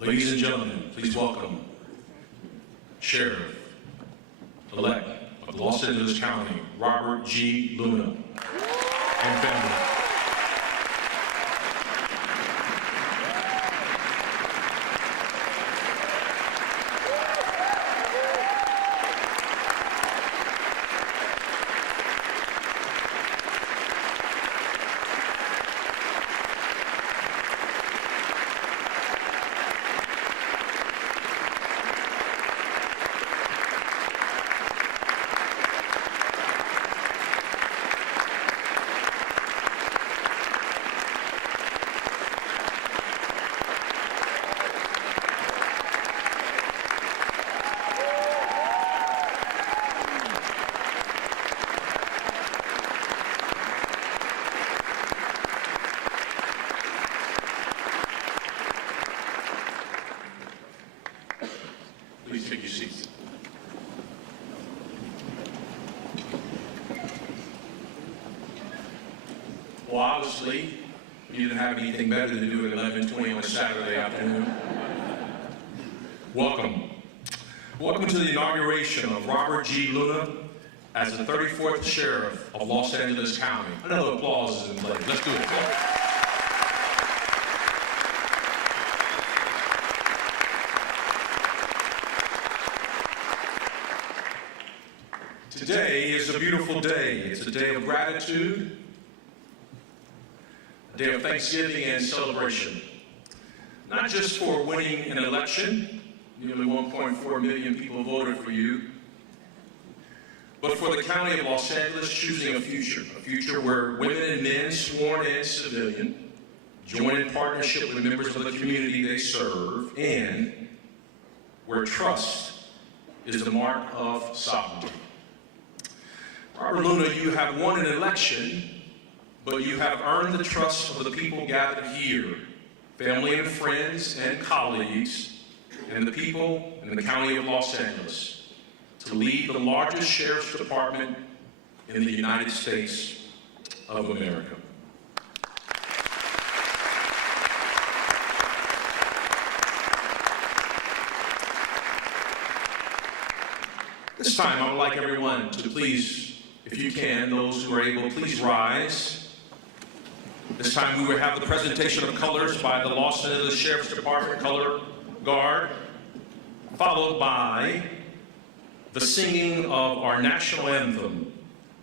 Ladies and gentlemen, please welcome Sheriff-elect of Los Angeles County, Robert G. Luna, and family. Please take your seats. Well, obviously, you didn't have anything better to do at 11:20 on a Saturday afternoon. Welcome. Welcome to the inauguration of Robert G. Luna as the 34th Sheriff of Los Angeles County. Another applause is in place. Let's do it. Today is a beautiful day. It's a day of gratitude, a day of thanksgiving and celebration. Not just for winning an election, nearly 1.4 million people voted for you, but for the County of Los Angeles choosing a future where women and men, sworn and civilian, join in partnership with members of the community they serve, and where trust is the mark of sovereignty. Robert Luna, you have won an election, but you have earned the trust of the people gathered here, family and friends and colleagues, and the people in the County of Los Angeles, to lead the largest sheriff's department in the United States of America. This time, I would like everyone to please, if you can, those who are able, please rise. This time we will have the presentation of colors by the Los Angeles Sheriff's Department Color Guard, followed by the singing of our national anthem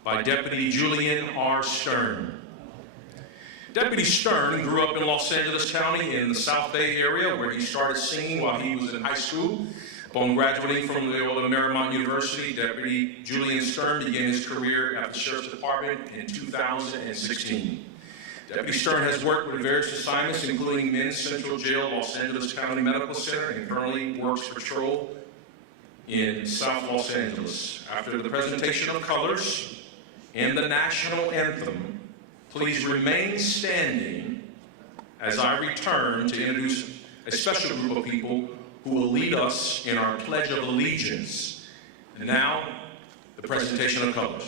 by Deputy Julian R. Stern. Deputy Stern grew up in Los Angeles County in the South Bay area, where he started singing while he was in high school. Upon graduating from Loyola Marymount University, Deputy Julian Stern began his career at the Sheriff's Department in 2016. Deputy Stern has worked with various assignments, including Men's Central Jail, Los Angeles County Medical Center, and currently works patrol in South Los Angeles. After the presentation of colors and the national anthem, please remain standing as I return to introduce a special group of people who will lead us in our Pledge of Allegiance. And now, the presentation of colors.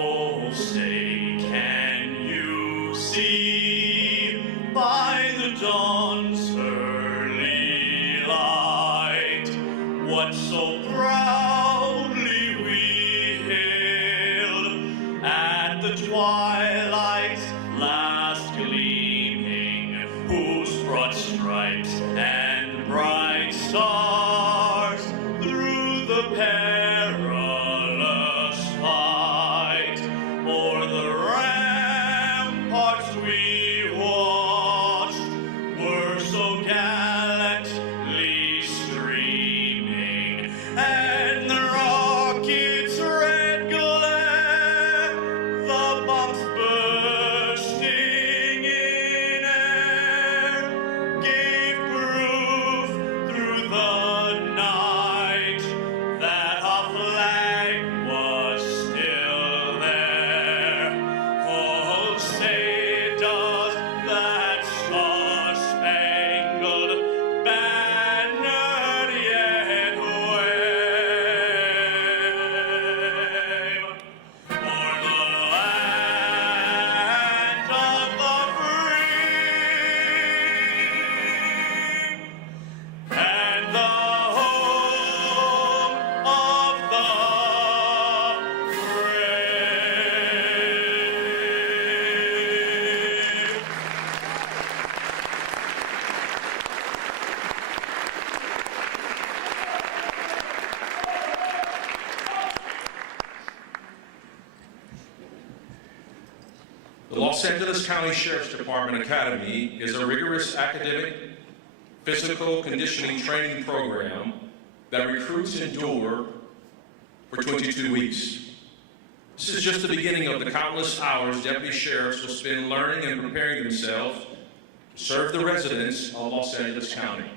Oh, say, can you see by the dawn's early light what so proudly we hailed at the twilight's last gleaming, whose broad stripes and bright stars through the perilous fight The Los Angeles County Sheriff's Department Academy is a rigorous academic, physical conditioning training program that recruits endure for 22 weeks. This is just the beginning of the countless hours deputy sheriffs will spend learning and preparing themselves to serve the residents of Los Angeles County.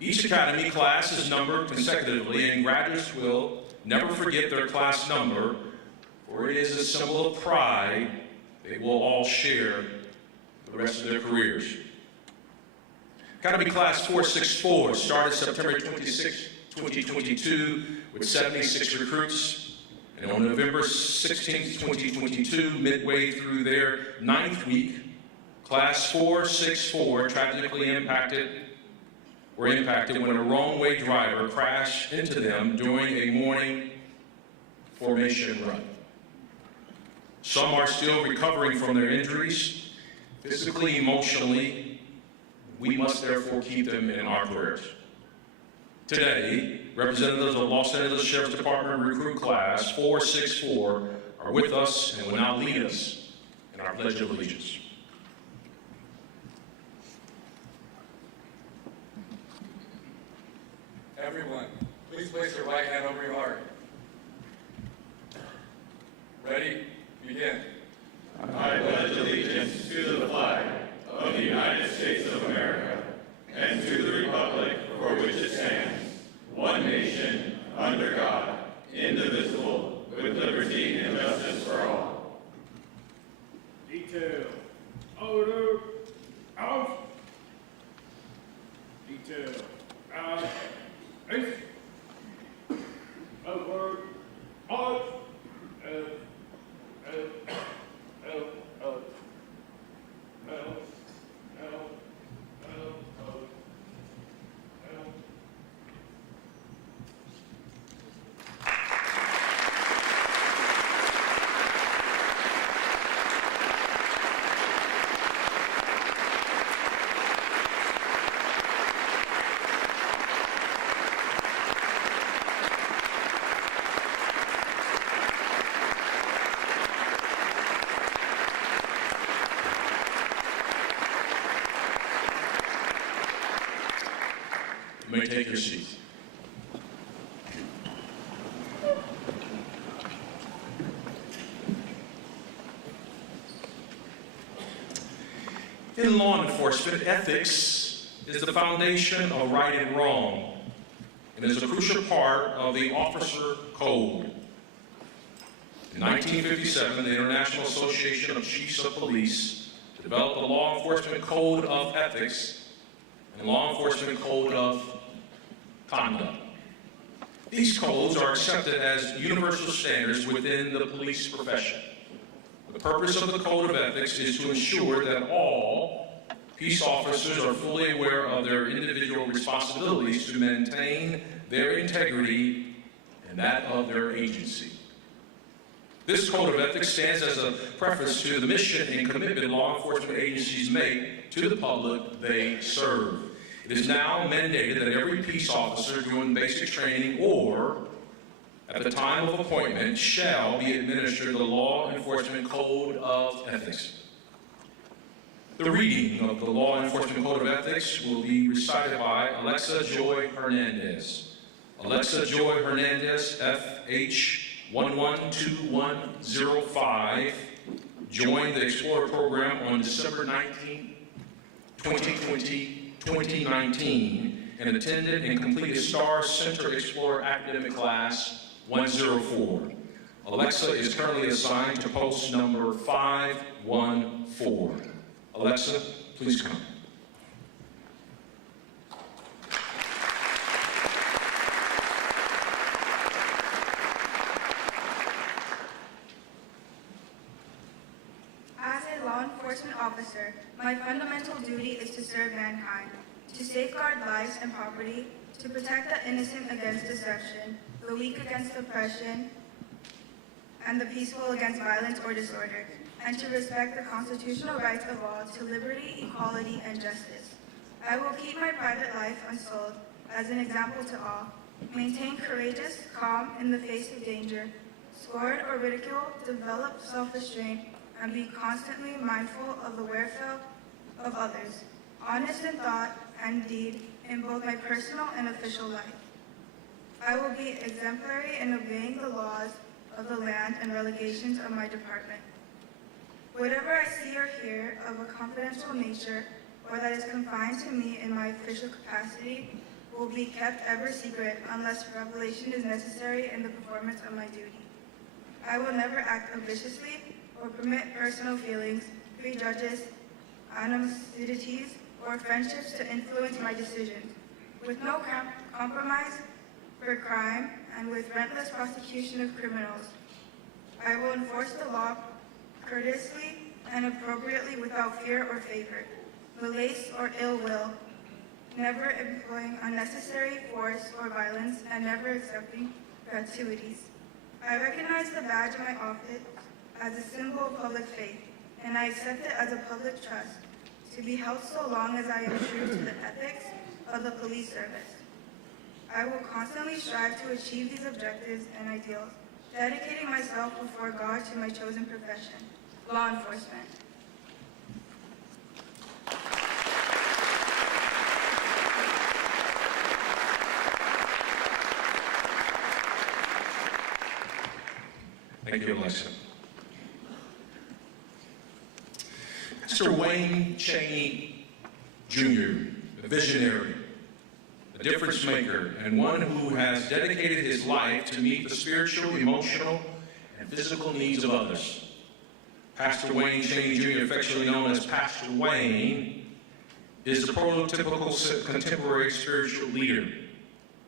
Each academy class is numbered consecutively, and graduates will never forget their class number, for it is a symbol of pride they will all share the rest of their careers. Academy Class 464 started September 26, 2022 with 76 recruits, and on November 16, 2022, midway through their 9th week, Class 464 tragically were impacted when a wrong-way driver crashed into them during a morning formation run. Some are still recovering from their injuries, physically, emotionally. We must therefore keep them in our prayers. Today, representatives of Los Angeles Sheriff's Department Recruit Class 464 are with us and will now lead us in our Pledge of Allegiance. Everyone, please place your right hand over your heart. Ready? Begin. I pledge allegiance to the flag of the United States of America and to the republic for which it stands, one nation, under God, indivisible, with liberty and justice for all. Detail. Order. Out. Detail. Out. Eight. Over. Out. You may take your seat. In law enforcement, ethics is the foundation of right and wrong, and is a crucial part of the officer code. In 1957, the International Association of Chiefs of Police developed the Law Enforcement Code of Ethics and Law Enforcement Code of Conduct. These codes are accepted as universal standards within the police profession. The purpose of the Code of Ethics is to ensure that all peace officers are fully aware of their individual responsibilities to maintain their integrity and that of their agency. This Code of Ethics stands as a preface to the mission and commitment law enforcement agencies make to the public they serve. It is now mandated that every peace officer doing basic training or at the time of appointment shall be administered the Law Enforcement Code of Ethics. The reading of the Law Enforcement Code of Ethics will be recited by Alexa Joy Hernandez. Alexa Joy Hernandez, FH 112105, joined the Explorer program on December 19, 2019, and attended and completed STAR Center Explorer Academic Class 104. Alexa is currently assigned to post number 514. Alexa, please come. As a law enforcement officer, my fundamental duty is to serve mankind, to safeguard lives and property, to protect the innocent against deception, the weak against oppression, and the peaceful against violence or disorder, and to respect the constitutional rights of all to liberty, equality, and justice. I will keep my private life unsoiled as an example to all, maintain courageous, calm in the face of danger, scorn or ridicule, develop self-restraint, and be constantly mindful of the welfare of others, honest in thought and deed in both my personal and official life. I will be exemplary in obeying the laws of the land and relegations of my department. Whatever I see or hear of a confidential nature or that is confined to me in my official capacity will be kept ever secret unless revelation is necessary in the performance of my duty. I will never act viciously or permit personal feelings, prejudices, animosities, or friendships to influence my decisions. With no compromise for crime and with relentless prosecution of criminals, I will enforce the law courteously and appropriately without fear or favor, malice or ill will, never employing unnecessary force or violence, and never accepting gratuities. I recognize the badge of my office as a symbol of public faith, and I accept it as a public trust to be held so long as I am true to the ethics of the police service. I will constantly strive to achieve these objectives and ideals, dedicating myself before God to my chosen profession, law enforcement. Thank you, Alexa. Mr. Wayne Cheney Jr., a visionary, a difference maker, and one who has dedicated his life to meet the spiritual, emotional, and physical needs of others. Pastor Wayne Cheney Jr., affectionately known as Pastor Wayne, is the prototypical contemporary spiritual leader.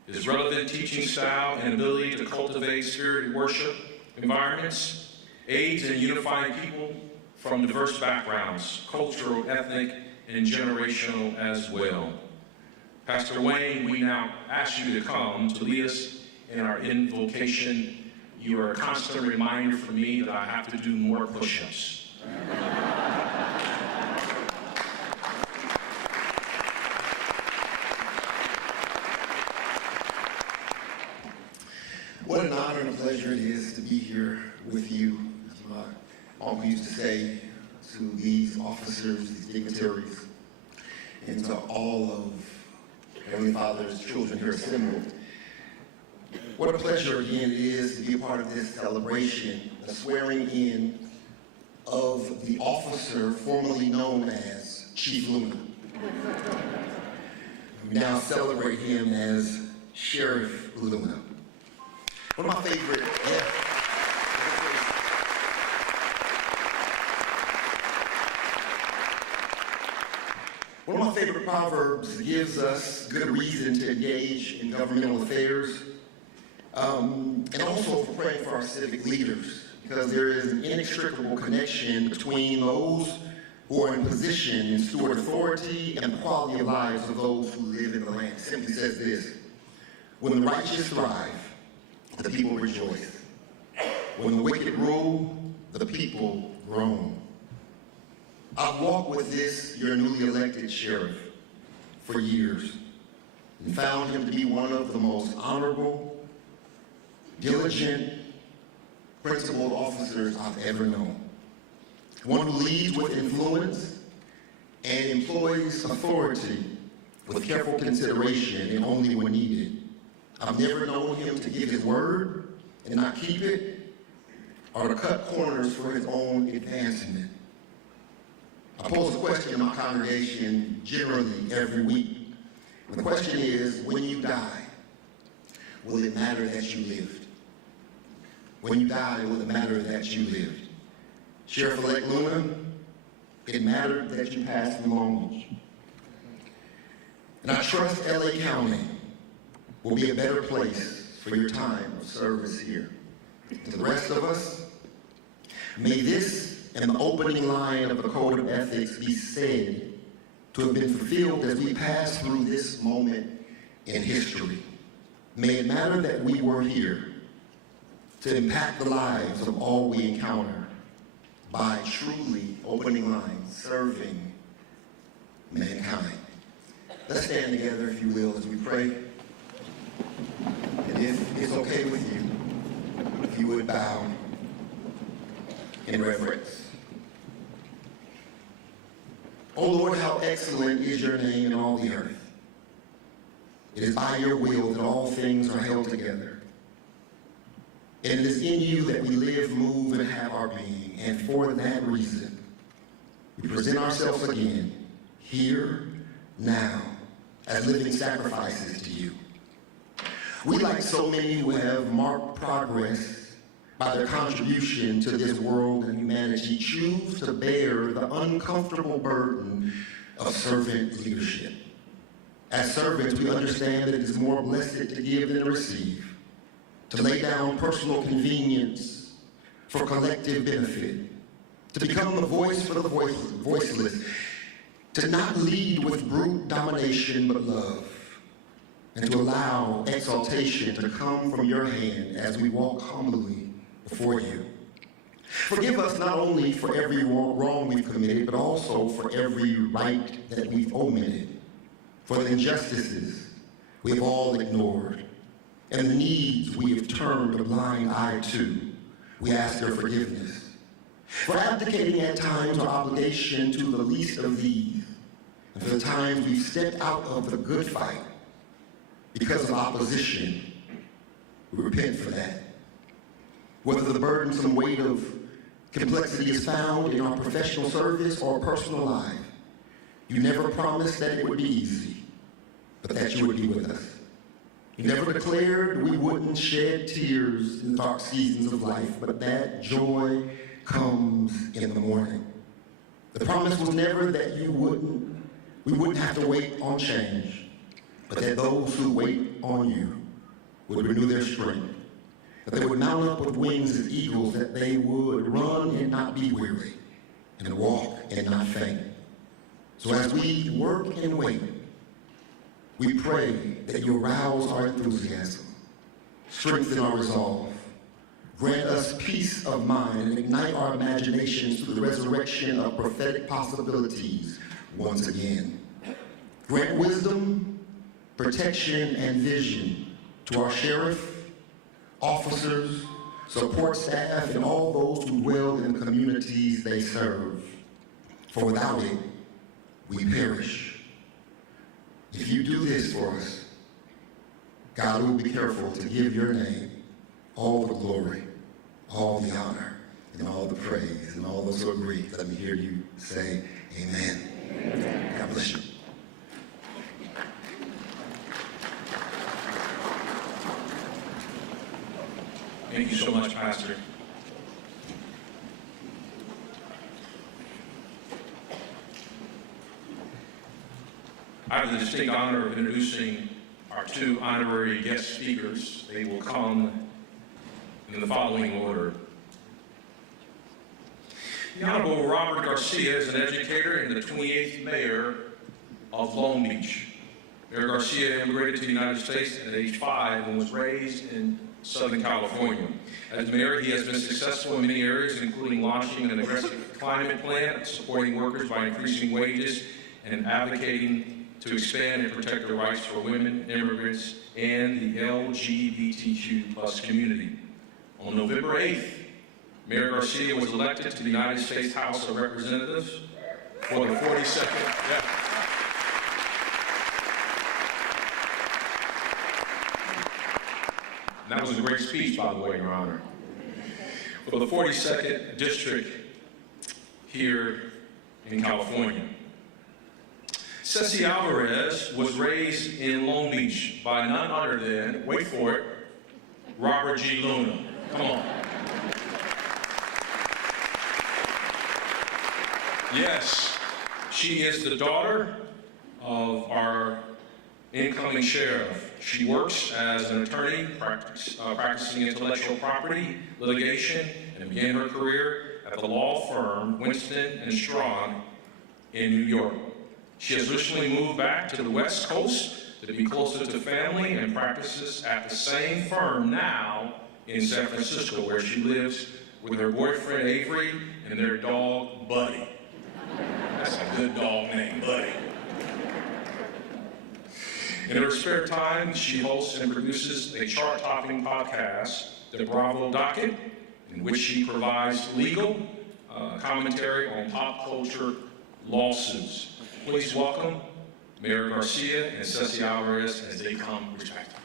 His relevant teaching style and ability to cultivate spirited worship environments aids in unifying people from diverse backgrounds, cultural, ethnic, and generational as well. Pastor Wayne, we now ask you to come to lead us in our invocation. You are a constant reminder for me that I have to do more push-ups. What an honor and a pleasure it is to be here with you, as my mom used to say, to these officers, these dignitaries, and to all of Heavenly Father's children here assembled. What a pleasure again it is to be a part of this celebration, the swearing in of the officer formerly known as Chief Luna. We now celebrate him as Sheriff Luna. One of my favorite, One of my favorite proverbs gives us good reason to engage in governmental affairs, and also for praying for our civic leaders, because there is an inextricable connection between those who are in position and steward authority and the quality of lives of those who live in the land. It simply says this: when the righteous thrive, the people rejoice. When the wicked rule, the people groan. I've walked with this, your newly elected sheriff, for years, and found him to be one of the most honorable, diligent, principled officers I've ever known. One who leads with influence and employs authority with careful consideration and only when needed. I've never known him to give his word and not keep it, or to cut corners for his own advancement. I pose a question in my congregation generally every week. The question is, when you die, will it matter that you lived? When you die, will it matter that you lived? Sheriff-elect Luna, it mattered that you passed the Long Beach. And I trust LA County will be a better place for your time of service here. To the rest of us, may this and the opening line of the Code of Ethics be said to have been fulfilled as we pass through this moment in history. May it matter that we were here to impact the lives of all we encounter by truly opening lines, serving mankind. Let's stand together, if you will, as we pray. And if it's okay with you, if you would bow in reverence. O Lord, how excellent is your name in all the earth. It is by your will that all things are held together. And it is in you that we live, move, and have our being. And for that reason, we present ourselves again, here, now, as living sacrifices to you. We, like so many who have marked progress by their contribution to this world and humanity, choose to bear the uncomfortable burden of servant leadership. As servants, we understand that it is more blessed to give than to receive, to lay down personal convenience for collective benefit, to become the voice for the voiceless, to not lead with brute domination but love, and to allow exaltation to come from your hand as we walk humbly before you. Forgive us not only for every wrong we've committed, but also for every right that we've omitted, for the injustices we have all ignored, and the needs we have turned a blind eye to. We ask your forgiveness. For abdicating at times our obligation to the least of these, and for the times we've stepped out of the good fight because of opposition, we repent for that. Whether the burdensome weight of complexity is found in our professional service or personal life, you never promised that it would be easy, but that you would be with us. You never declared we wouldn't shed tears in the dark seasons of life, but that joy comes in the morning. The promise was never that we wouldn't have to wait on change, but that those who wait on you would renew their strength, that they would mount up with wings as eagles, that they would run and not be weary, and walk and not faint. So as we work and wait, we pray that you arouse our enthusiasm, strengthen our resolve, grant us peace of mind, and ignite our imaginations through the resurrection of prophetic possibilities once again. Grant wisdom, protection, and vision to our sheriff, officers, support staff, and all those who dwell in the communities they serve. For without it, we perish. If you do this for us, God will be careful to give your name all the glory, all the honor, and all the praise. And all those who agree, let me hear you say amen. Amen. God bless you. Thank you so much, Pastor. I have the distinct honor of introducing our two honorary guest speakers. They will come in the following order. The Honorable Robert Garcia is an educator and the 28th mayor of Long Beach. Mayor Garcia immigrated to the United States at age 5 and was raised in Southern California. As mayor, he has been successful in many areas, including launching an aggressive climate plan, supporting workers by increasing wages, and advocating to expand and protect the rights for women, immigrants, and the LGBTQ+ community. On November 8th, Mayor Garcia was elected to the United States House of Representatives for the 42nd. Yeah. That was a great speech, by the way, Your Honor. For the 42nd District here in California. Ceci Alvarez was raised in Long Beach by none other than, wait for it, Robert G. Luna. Come on. Yes, she is the daughter of our incoming sheriff. She works as an attorney practicing intellectual property litigation and began her career at the law firm Winston & Strawn in New York. She has recently moved back to the West Coast to be closer to family and practices at the same firm now in San Francisco, where she lives with her boyfriend Avery and their dog Buddy. That's a good dog name, Buddy. In her spare time, she hosts and produces a chart-topping podcast, The Bravo Docket, in which she provides legal commentary on pop culture lawsuits. Please welcome Mayor Garcia and Ceci Alvarez as they come respectively.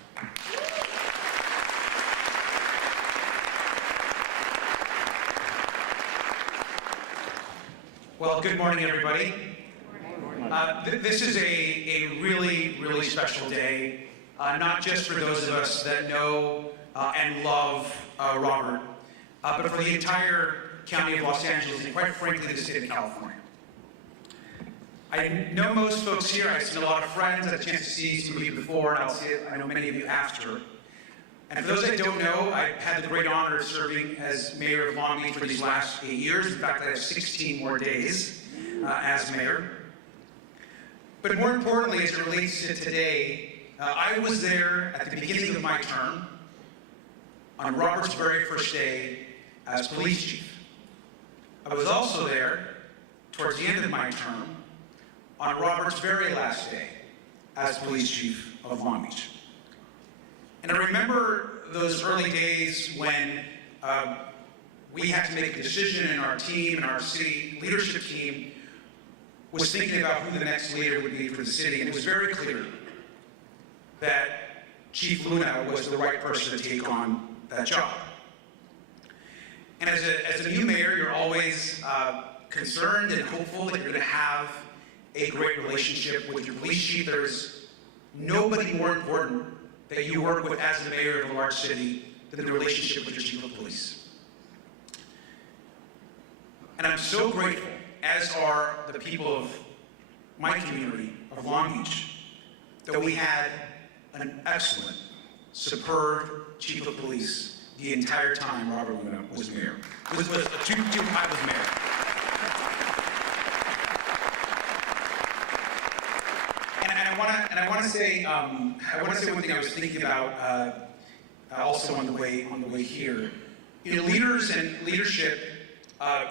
Well, good morning, everybody. This is a really, really special day, not just for those of us that know and love Robert, but for the entire county of Los Angeles and, quite frankly, the state of California. I know most folks here. I've seen a lot of friends. I had a chance to see some of you before, and I know many of you after. And for those that don't know, I've had the great honor of serving as mayor of Long Beach for these last 8 years. In fact, I have 16 more days as mayor. But more importantly, as it relates to today, I was there at the beginning of my term on Robert's very first day as police chief. I was also there towards the end of my term on Robert's very last day as police chief of Long Beach. And I remember those early days when we had to make a decision, and our team and our city leadership team was thinking about who the next leader would be for the city. And it was very clear that Chief Luna was the right person to take on that job. And as a new mayor, you're always concerned and hopeful that you're going to have a great relationship with your police chief. There's nobody more important that you work with as the mayor of a large city than the relationship with your chief of police. And I'm so grateful, as are the people of my community of Long Beach, that we had an excellent, superb chief of police the entire time Robert Luna was mayor. I was mayor. And I want to say one thing I was thinking about also on the way here. You know, leaders and leadership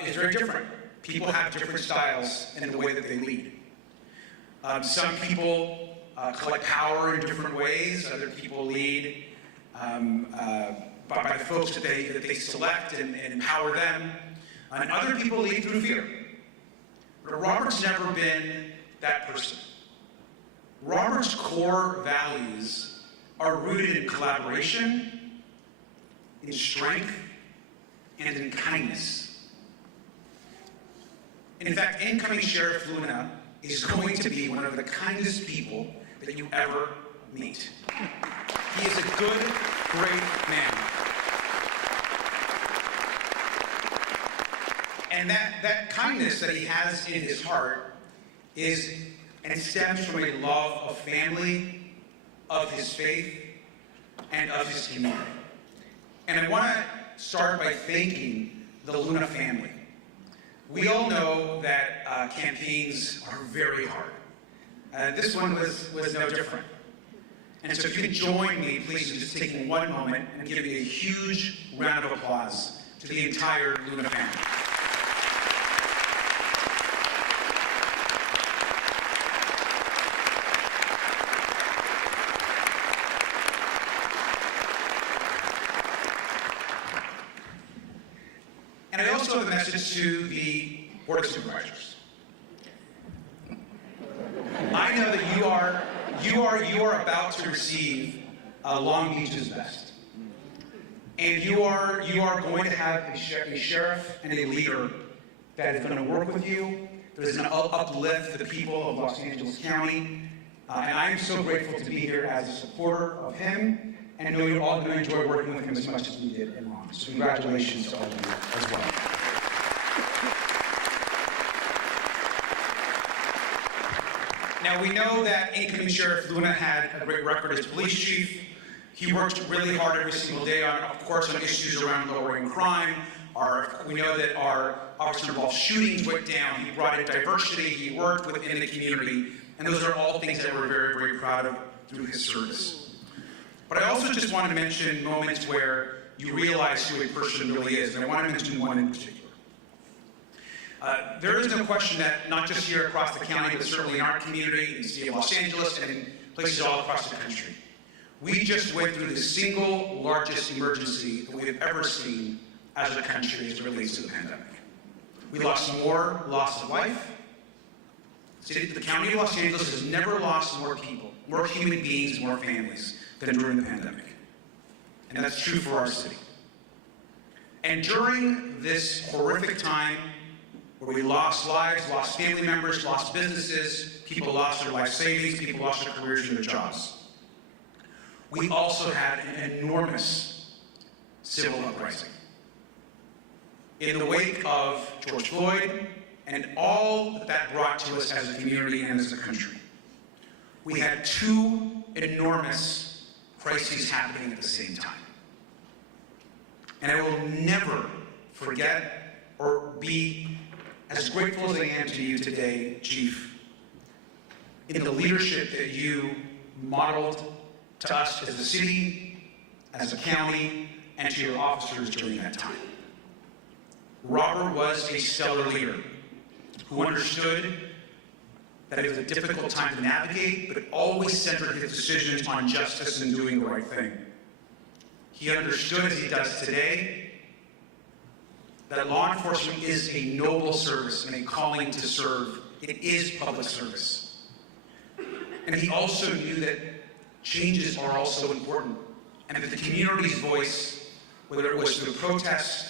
is very different. People have different styles in the way that they lead. Some people collect power in different ways. Other people lead by the folks that they select and empower them. And other people lead through fear. But Robert's never been that person. Robert's core values are rooted in collaboration, in strength, and in kindness. In fact, incoming Sheriff Luna is going to be one of the kindest people that you ever meet. He is a good, great man. And that kindness that he has in his heart stems from a love of family, of his faith, and of his community. And I want to start by thanking the Luna family. We all know that campaigns are very hard. This one was no different. And so if you can join me, please, in just taking one moment and giving a huge round of applause to the entire Luna family. And I also have a message to the Board of Supervisors. I know that you are about to receive Long Beach's best, and you are going to have a sheriff and a leader that is going to work with you, that is going to uplift the people of Los Angeles County, and I am so grateful to be here as a supporter of him, and know you're all going to enjoy working with him as much as we did in Long Beach. So congratulations to all of you as well. Now, we know that incoming Sheriff Luna had a great record as police chief. He worked really hard every single day on, of course, on issues around lowering crime. We know that our officer-involved shootings went down. He brought in diversity. He worked within the community. And those are all things that we're very, very proud of through his service. But I also just wanted to mention moments where you realize who a person really is. And I want to mention one in particular. There is no question that not just here across the county, but certainly in our community, in the city of Los Angeles, and in places all across the country, we just went through the single largest emergency that we have ever seen as a country as it relates to the pandemic. We lost more loss of life, The county of Los Angeles has never lost more people, more human beings, more families than during the pandemic. And that's true for our city. And during this horrific time where we lost lives, lost family members, lost businesses, people lost their life savings, people lost their careers and their jobs, we also had an enormous civil uprising. In the wake of George Floyd and all that that brought to us as a community and as a country, we had two enormous crises happening at the same time. And I will never forget or be as grateful as I am to you today, Chief, in the leadership that you modeled to us as a city, as a county, and to your officers during that time. Robert was a stellar leader who understood that it was a difficult time to navigate, but always centered his decisions on justice and doing the right thing. He understood, as he does today, that law enforcement is a noble service and a calling to serve. It is public service. And he also knew that changes are also important, and that the community's voice, whether it was through protest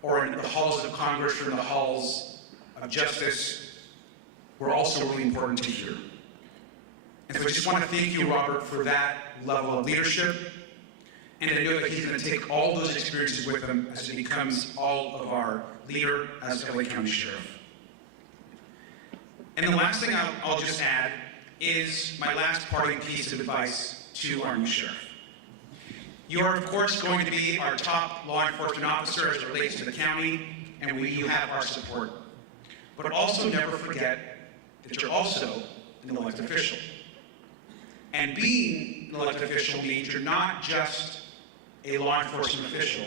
or in the halls of Congress or in the halls of justice, were also really important to hear. And so I just want to thank you, Robert, for that level of leadership. And I know that he's going to take all those experiences with him as he becomes all of our leader as LA County Sheriff. And the last thing I'll just add is my last parting piece of advice to our new sheriff. You are, of course, going to be our top law enforcement officer as it relates to the county, and you have our support. But also never forget that you're also an elected official. And being an elected official means you're not just a law enforcement official,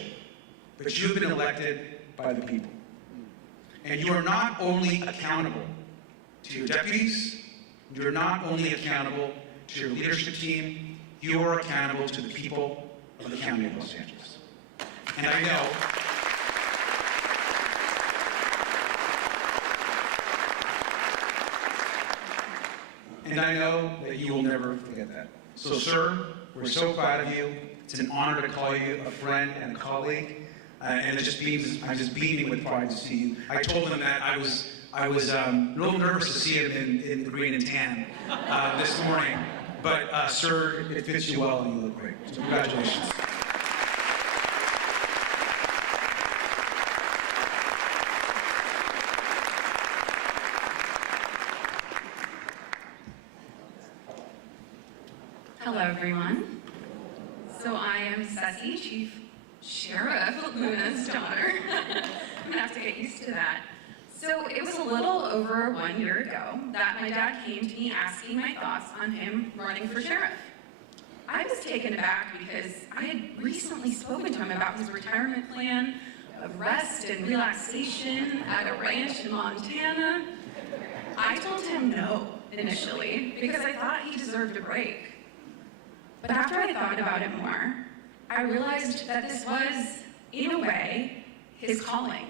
but you've been elected by the people. And you are not only accountable to your deputies, you're not only accountable to your leadership team, you are accountable to the people of the County of Los Angeles. And I know that you will never forget that. So, sir, we're so proud of you. It's an honor to call you a friend and a colleague, and I'm just beaming with pride to see you. I told him that I was a little nervous to see him in the green and tan this morning, but sir, it fits you well and you look great. So congratulations. Hello, everyone. So I am Ceci, Chief Sheriff Luna's daughter. I'm gonna have to get used to that. So it was a little over 1 year ago that my dad came to me asking my thoughts on him running for sheriff. I was taken aback because I had recently spoken to him about his retirement plan of rest and relaxation at a ranch in Montana. I told him no initially because I thought he deserved a break. But after I thought about it more, I realized that this was, in a way, his calling.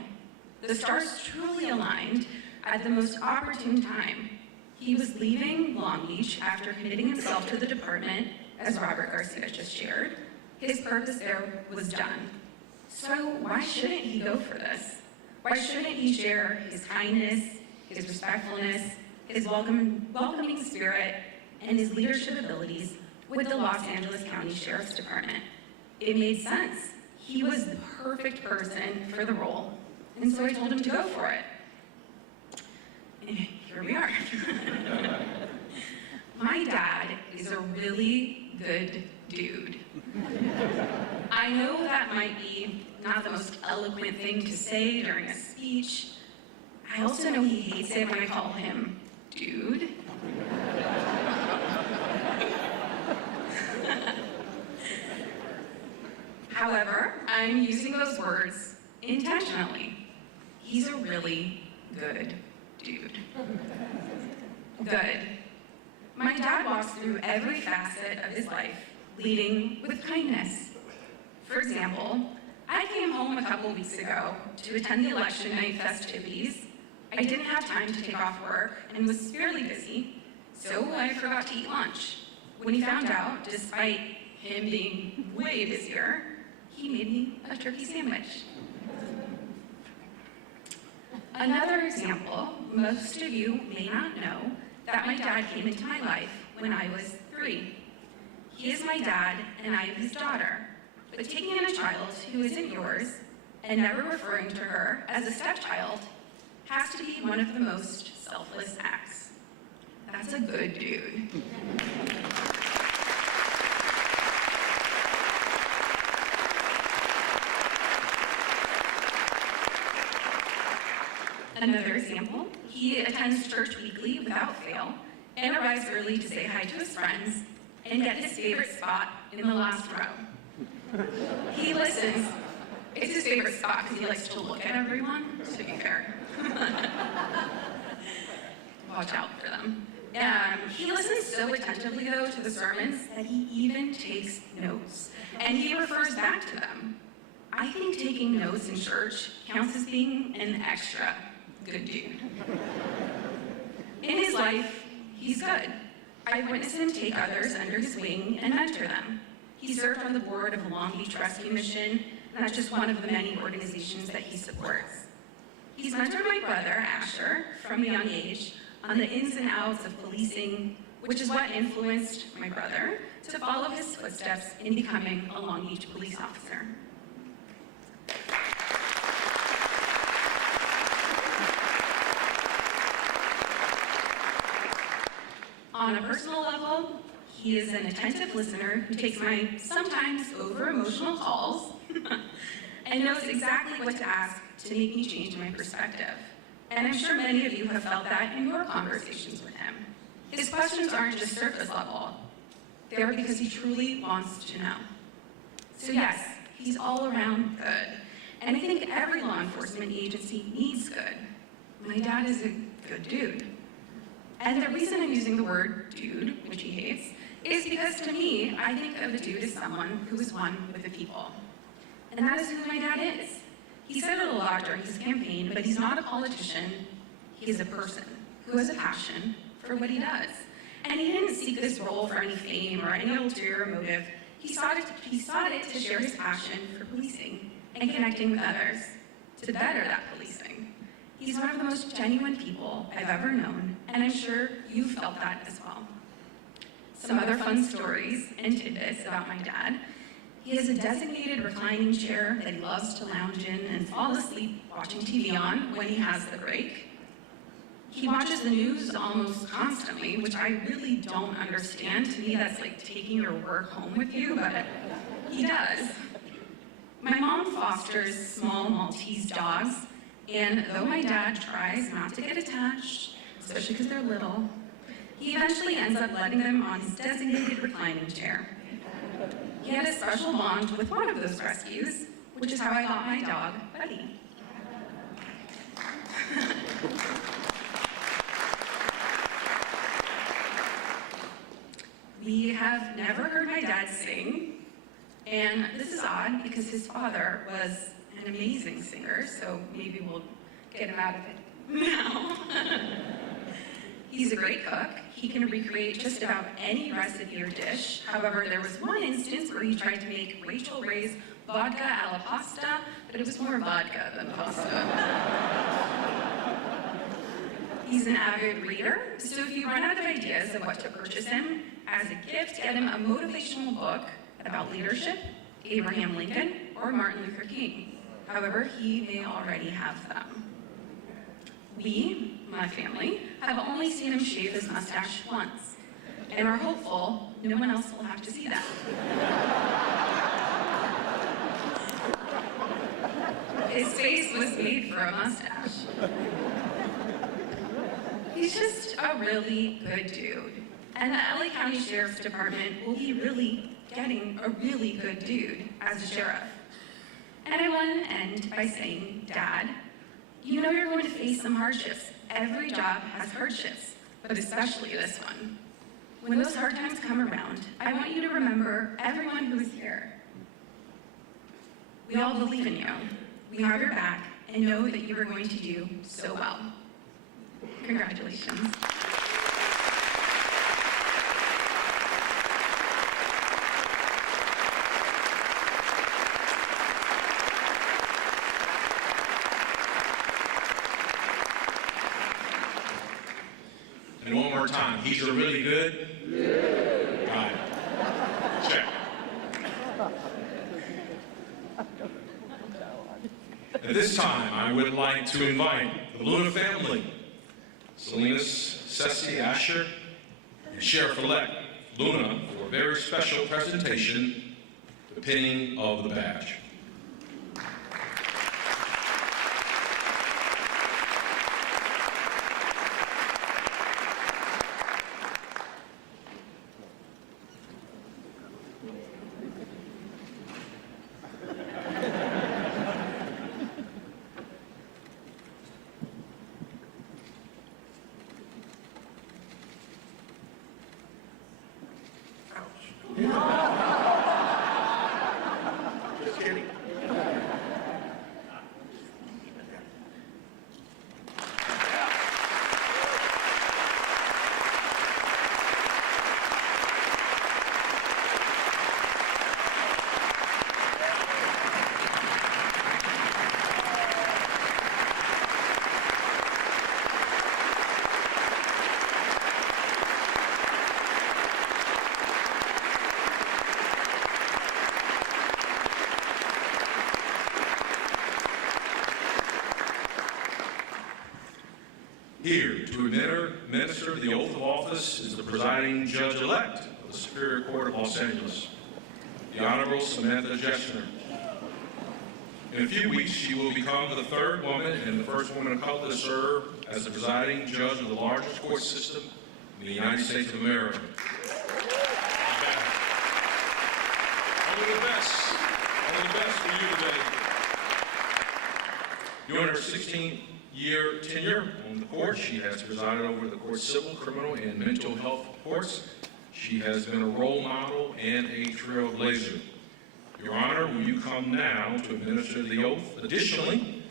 The stars truly aligned at the most opportune time. He was leaving Long Beach after committing himself to the department, as Robert Garcia just shared. His purpose there was done. So why shouldn't he go for this? Why shouldn't he share his kindness, his respectfulness, his welcoming spirit, and his leadership abilities with the Los Angeles County Sheriff's Department? It made sense. He was the perfect person for the role, and so I told him to go for it. And here we are. My dad is a really good dude. I know that might be not the most eloquent thing to say during a speech. I also know he hates it when I call him dude. However, I'm using those words intentionally. He's a really good dude. Good. My dad walks through every facet of his life, leading with kindness. For example, I came home a couple weeks ago to attend the election night festivities. I didn't have time to take off work and was fairly busy, so I forgot to eat lunch. When he found out, despite him being way busier, he made me a turkey sandwich. Another example, most of you may not know that my dad came into my life when I was 3. He is my dad and I am his daughter, but taking in a child who isn't yours and never referring to her as a stepchild has to be one of the most selfless acts. That's a good dude. Another example, he attends church weekly without fail and arrives early to say hi to his friends and get his favorite spot in the last row. He listens. It's his favorite spot because he likes to look at everyone, to be fair. Watch out for them. He listens so attentively, though, to the sermons that he even takes notes, and he refers back to them. I think taking notes in church counts as being an extra good dude. In his life, he's good. I've witnessed him take others under his wing and mentor them. He served on the board of the Long Beach Rescue Mission, and that's just one of the many organizations that he supports. He's mentored my brother, Asher, from a young age on the ins and outs of policing, which is what influenced my brother to follow his footsteps in becoming a Long Beach police officer. On a personal level, he is an attentive listener who takes my sometimes over-emotional calls and knows exactly what to ask to make me change my perspective. And I'm sure many of you have felt that in your conversations with him. His questions aren't just surface level. They're because he truly wants to know. So yes, he's all around good. And I think every law enforcement agency needs good. My dad is a good dude. And the reason I'm using the word dude, which he hates, is because to me, I think of a dude as someone who is one with the people. And that is who my dad is. He said it a lot during his campaign, but he's not a politician. He is a person who has a passion for what he does. And he didn't seek this role for any fame or any ulterior motive. He sought it to share his passion for policing and connecting with others to better that policing. He's one of the most genuine people I've ever known, and I'm sure you've felt that as well. Some other fun stories and tidbits about my dad. He has a designated reclining chair that he loves to lounge in and fall asleep watching TV on when he has the break. He watches the news almost constantly, which I really don't understand. To me, that's like taking your work home with you, but he does. My mom fosters small Maltese dogs, and though my dad tries not to get attached, especially because they're little, he eventually ends up letting them on his designated reclining chair. He had a special bond with one of those rescues, which is how I got my dog, Buddy. We have never heard my dad sing, and this is odd because his father was an amazing singer, so maybe we'll get him out of it now. He's a great cook. He can recreate just about any recipe or dish. However, there was one instance where he tried to make Rachel Ray's vodka alla pasta, but it was more vodka than pasta. He's an avid reader, so if you run out of ideas of what to purchase him, as a gift, get him a motivational book about leadership, Abraham Lincoln, or Martin Luther King. However, he may already have them. We, my family, have only seen him shave his mustache once, and are hopeful no one else will have to see that. His face was made for a mustache. He's just a really good dude, and the LA County Sheriff's Department will be really getting a really good dude as a sheriff. And I want to end by saying, Dad, you know you're going to face some hardships. Every job has hardships, but especially this one. When those hard times come around, I want you to remember everyone who is here. We all believe in you. We have your back and know that you are going to do so well. Congratulations. And one more time, he's a really good? Yeah. Got it. Check. At this time, I would like to invite the Luna family, Salinas, Ceci, Asher, and Sheriff-elect Luna for a very special presentation, the pinning of the badge. Just kidding. Here to administer the oath of office is the presiding judge-elect of the Superior Court of Los Angeles, the Honorable Samantha Jessner. In a few weeks, she will become the third woman and the first woman of color to serve as the presiding judge of the largest court system in the United States of America. Only the best for you today. During her 16-year tenure on the court, she has presided over the court's civil, criminal, and mental health courts. She has been a role model and a trailblazer. Your Honor, will you come now to administer the oath? Additionally,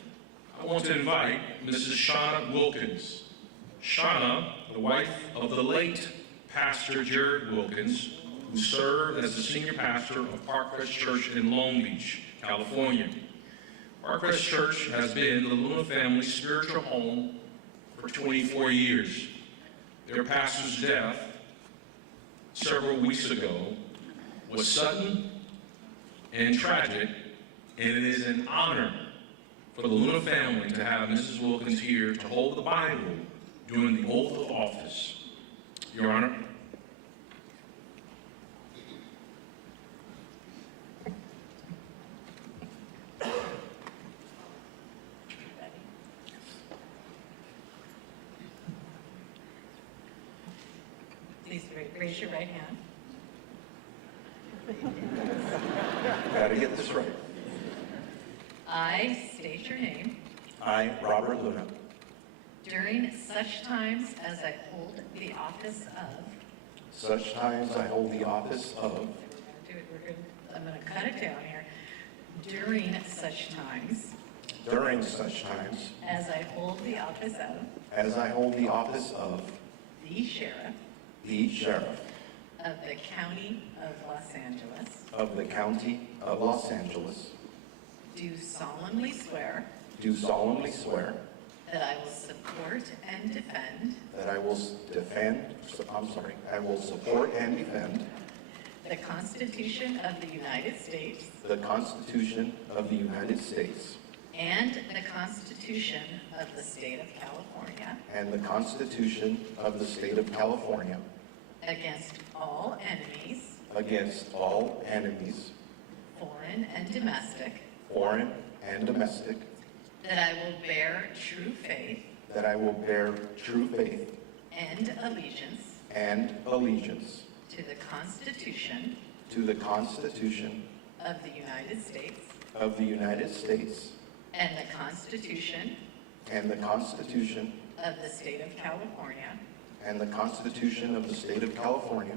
I want to invite Mrs. Shauna Wilkins. Shauna, the wife of the late Pastor Jared Wilkins, who served as the senior pastor of Parkcrest Church in Long Beach, California. Parkcrest Church has been the Luna family's spiritual home for 24 years. Their pastor's death several weeks ago was sudden and tragic, and it is an honor for the Luna family to have Mrs. Wilkins here to hold the Bible during the oath of office. Your Honor. Please raise your right hand. Gotta get this right. I state your name. I, Robert Luna, During such times as I hold the office of. such times I hold the office of, I'm going to cut it down here. During such times during such times as I hold the office of as I hold the office of the sheriff the sheriff of the County of Los Angeles, of the County of Los Angeles, do solemnly swear do solemnly swear that I will support and defend that I will I will support and defend the Constitution of the United States the Constitution of the United States and the Constitution of the State of California and the Constitution of the State of California against all enemies, against all enemies, foreign and domestic, foreign and domestic, that I will bear true faith that I will bear true faith and allegiance and allegiance to the Constitution to the Constitution of the United States of the United States and the Constitution and the Constitution of the State of California, and the Constitution of the State of California,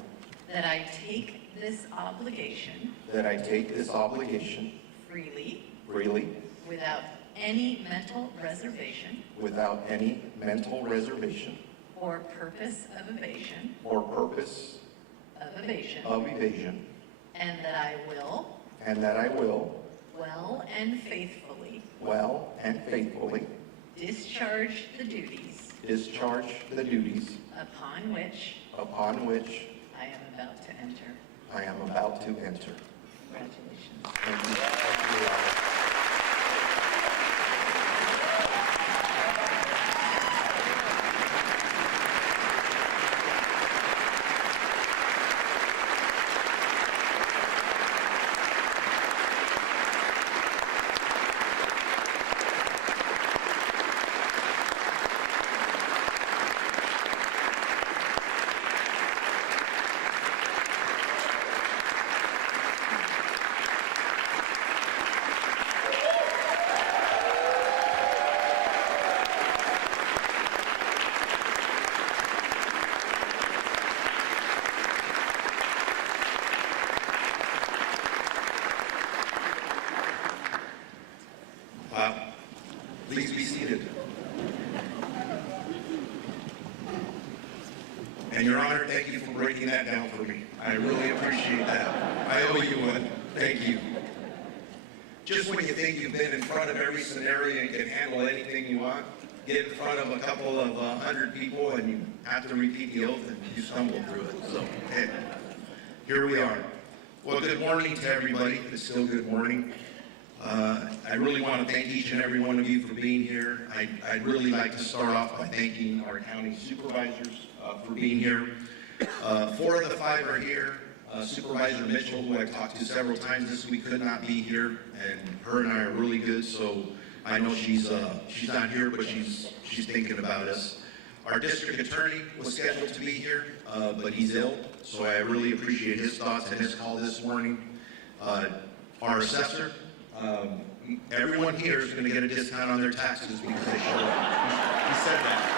that I take this obligation that I take this obligation freely freely without any mental reservation without any mental reservation or purpose of evasion, or purpose of evasion, and that I will well and faithfully discharge the duties upon which I am about to enter. Congratulations. Thank you. Please be seated. And Your Honor, thank you for breaking that down for me. I really appreciate that. I owe you one. Thank you. Just when you think you've been in front of every scenario and can handle anything you want, get in front of a couple of 100 people and you have to repeat the oath and you stumble through it. So, hey, here we are. Well, good morning to everybody. It's still good morning. I really want to thank each and every one of you for being here. I'd really like to start off by thanking our county supervisors for being here. 4 of the 5 are here. Supervisor Mitchell, who I've talked to several times this week, could not be here, and her and I are really good, so I know she's not here, but she's thinking about us. Our district attorney was scheduled to be here, but he's ill, so I really appreciate his thoughts and his call this morning. Our assessor, everyone here is going to get a discount on their taxes because they showed up. He said that.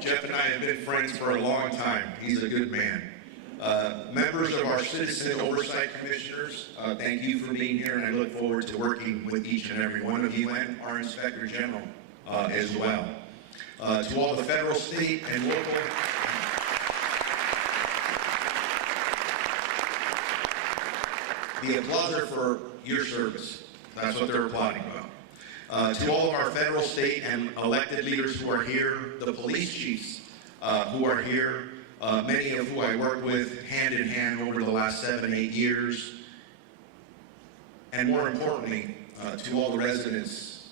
Jeff and I have been friends for a long time. He's a good man. Members of our Citizen Oversight Commissioners, thank you for being here, and I look forward to working with each and every one of you and our Inspector General as well. To all the federal, state, and local the applauser for your service. That's what they're applauding about. To all of our federal, state, and elected leaders who are here, the police chiefs who are here, many of who I worked with hand in hand over the last 7-8 years, and more importantly, to all the residents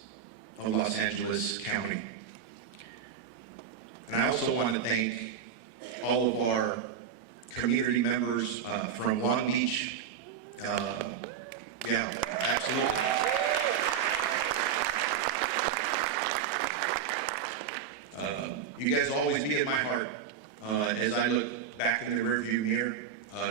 of Los Angeles County. And I also want to thank all of our community members from Long Beach. Yeah, absolutely. You guys will always be in my heart as I look back in the rearview mirror.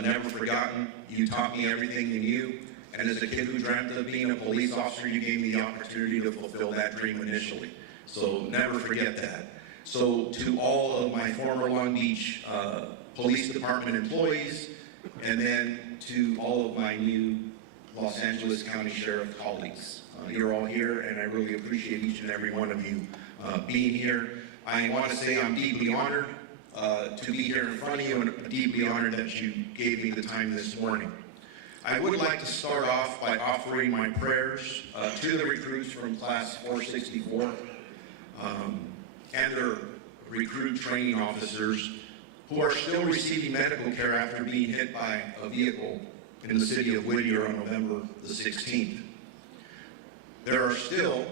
Never forgotten. You taught me everything you knew. And as a kid who dreamt of being a police officer, you gave me the opportunity to fulfill that dream initially. So never forget that. So to all of my former Long Beach Police Department employees, and then to all of my new Los Angeles County Sheriff colleagues. You're all here, and I really appreciate each and every one of you being here. I want to say I'm deeply honored to be here in front of you, and deeply honored that you gave me the time this morning. I would like to start off by offering my prayers to the recruits from Class 464 and their recruit training officers who are still receiving medical care after being hit by a vehicle in the city of Whittier on November the 16th. There are still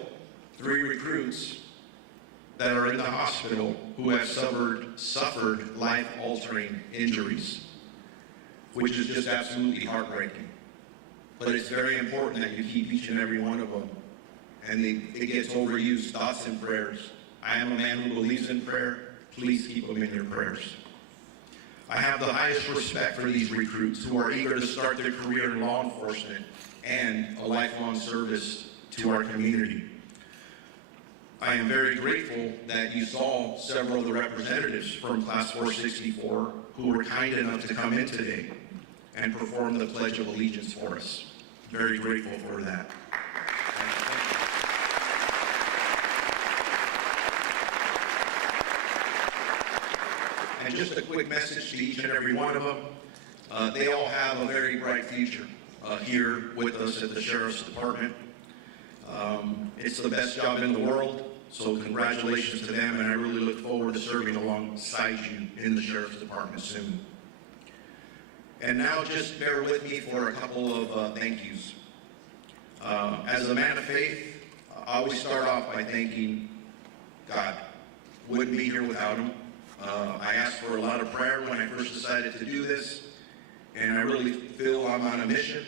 3 recruits that are in the hospital who have suffered life-altering injuries, which is just absolutely heartbreaking. But it's very important that you keep each and every one of them, and it gets overused, thoughts and prayers. I am a man who believes in prayer. Please keep them in your prayers. I have the highest respect for these recruits who are eager to start their career in law enforcement and a lifelong service to our community. I am very grateful that you saw several of the representatives from Class 464 who were kind enough to come in today. and perform the Pledge of Allegiance for us. Very grateful for that. And just a quick message to each and every one of them. They all have a very bright future here with us at the Sheriff's Department. It's the best job in the world, so congratulations to them, and I really look forward to serving alongside you in the Sheriff's Department soon. And now just bear with me for a couple of thank yous. As a man of faith, I always start off by thanking God. Wouldn't be here without him. I asked for a lot of prayer when I first decided to do this, and I really feel I'm on a mission.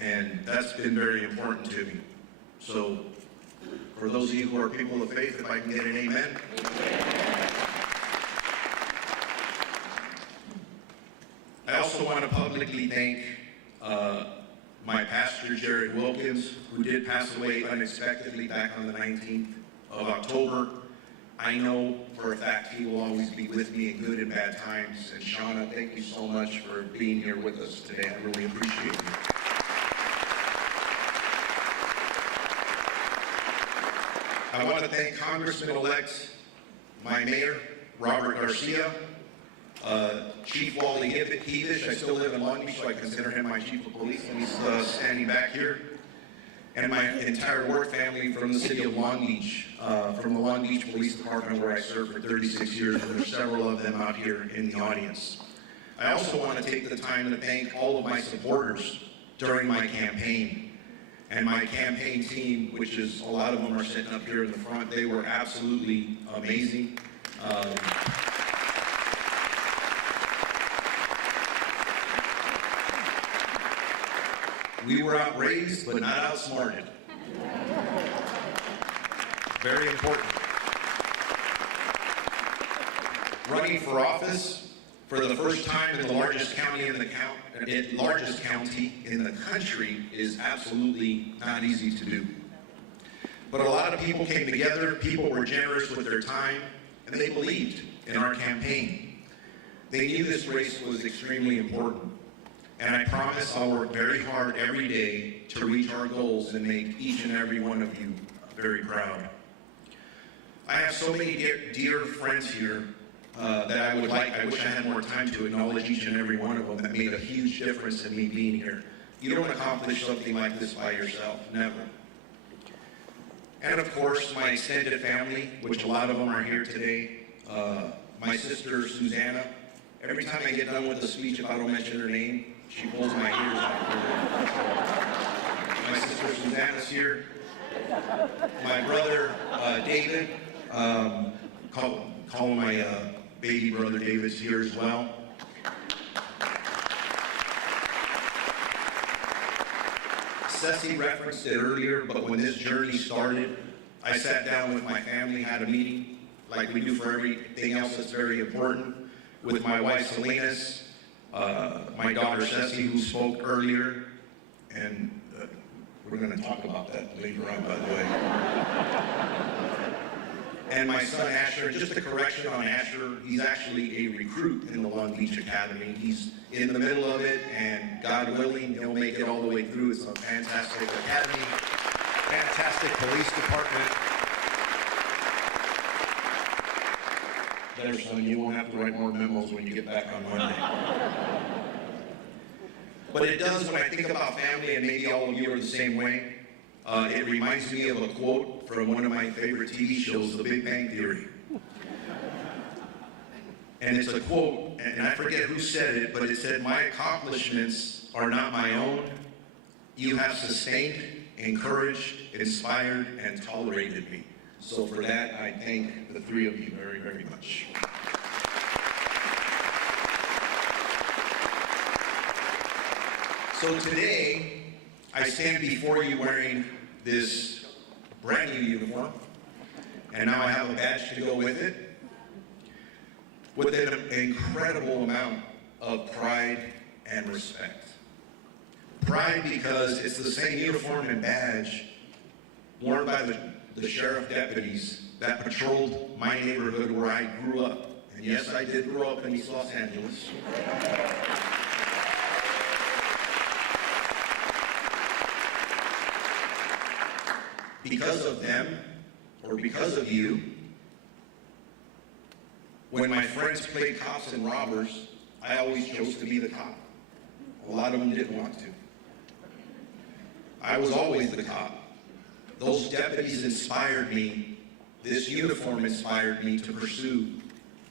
And that's been very important to me. So, for those of you who are people of faith, if I can get an amen. I also want to publicly thank my pastor, Jared Wilkins, who did pass away unexpectedly back on the 19th of October. I know for a fact he will always be with me in good and bad times. And Shauna, thank you so much for being here with us today. I really appreciate it. I want to thank Congressman-elect, my mayor, Robert Garcia, Chief Wally Heavish. I still live in Long Beach, so I consider him my chief of police, and he's standing back here. And my entire work family from the city of Long Beach, from the Long Beach Police Department, where I served for 36 years, and there's several of them out here in the audience. I also want to take the time to thank all of my supporters during my campaign. And my campaign team, which is a lot of them are sitting up here in the front, they were absolutely amazing. We were outraised, but not outsmarted. Very important. Running for office for the first time in the largest county in the county in the country is absolutely not easy to do. But a lot of people came together, people were generous with their time, and they believed in our campaign. They knew this race was extremely important. And I promise I'll work very hard every day to reach our goals and make each and every one of you very proud. I have so many dear friends here that I wish I had more time to acknowledge each and every one of them that made a huge difference in me being here. You don't accomplish something like this by yourself, never. And of course, my extended family, which a lot of them are here today. My sister, Susanna, every time I get done with a speech, if I don't mention her name, she pulls my ears out. My sister Susanna's here. My brother David, call him my baby brother David's here as well. Ceci referenced it earlier, but when this journey started, I sat down with my family, had a meeting, like we do for everything else that's very important, with my wife Salinas, my daughter Ceci, who spoke earlier, and we're going to talk about that later on, by the way. And my son Asher. Just a correction on Asher, he's actually a recruit in the Long Beach Academy. He's in the middle of it, and God willing, he'll make it all the way through. It's a fantastic academy, fantastic police department. Better, son, you won't have to write more memos when you get back on Monday. But it does, when I think about family, and maybe all of you are the same way, it reminds me of a quote from one of my favorite TV shows, The Big Bang Theory. And it's a quote, and I forget who said it, but it said, "My accomplishments are not my own. You have sustained, encouraged, inspired, and tolerated me." So for that, I thank the three of you very, very much. So today, I stand before you wearing this brand new uniform, and now I have a badge to go with it, with an incredible amount of pride and respect. Pride because it's the same uniform and badge worn by the sheriff deputies that patrolled my neighborhood where I grew up And yes, I did grow up in East Los Angeles. Because of them, or because of you, when my friends played cops and robbers, I always chose to be the cop. A lot of them didn't want to. I was always the cop. Those deputies inspired me. This uniform inspired me to pursue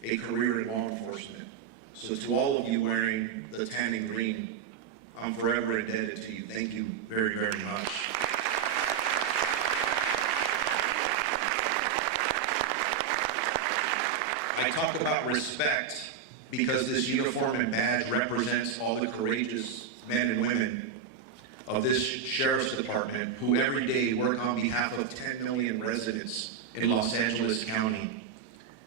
a career in law enforcement. So to all of you wearing the tan and green, I'm forever indebted to you. Thank you very, very much. I talk about respect because this uniform and badge represents all the courageous men and women of this sheriff's department who every day work on behalf of 10 million residents in Los Angeles County.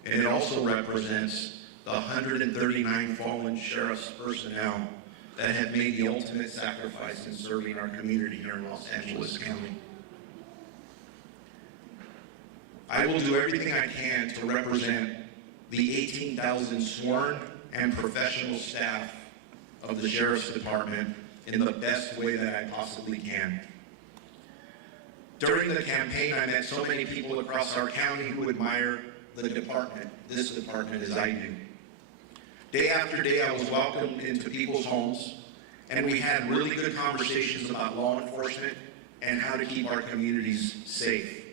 And it also represents the 139 fallen sheriff's personnel that have made the ultimate sacrifice in serving our community here in Los Angeles County. I will do everything I can to represent the 18,000 sworn and professional staff of the Sheriff's Department in the best way that I possibly can. During the campaign, I met so many people across our county who admire the department, this department, as I do. Day after day, I was welcomed into people's homes, and we had really good conversations about law enforcement and how to keep our communities safe.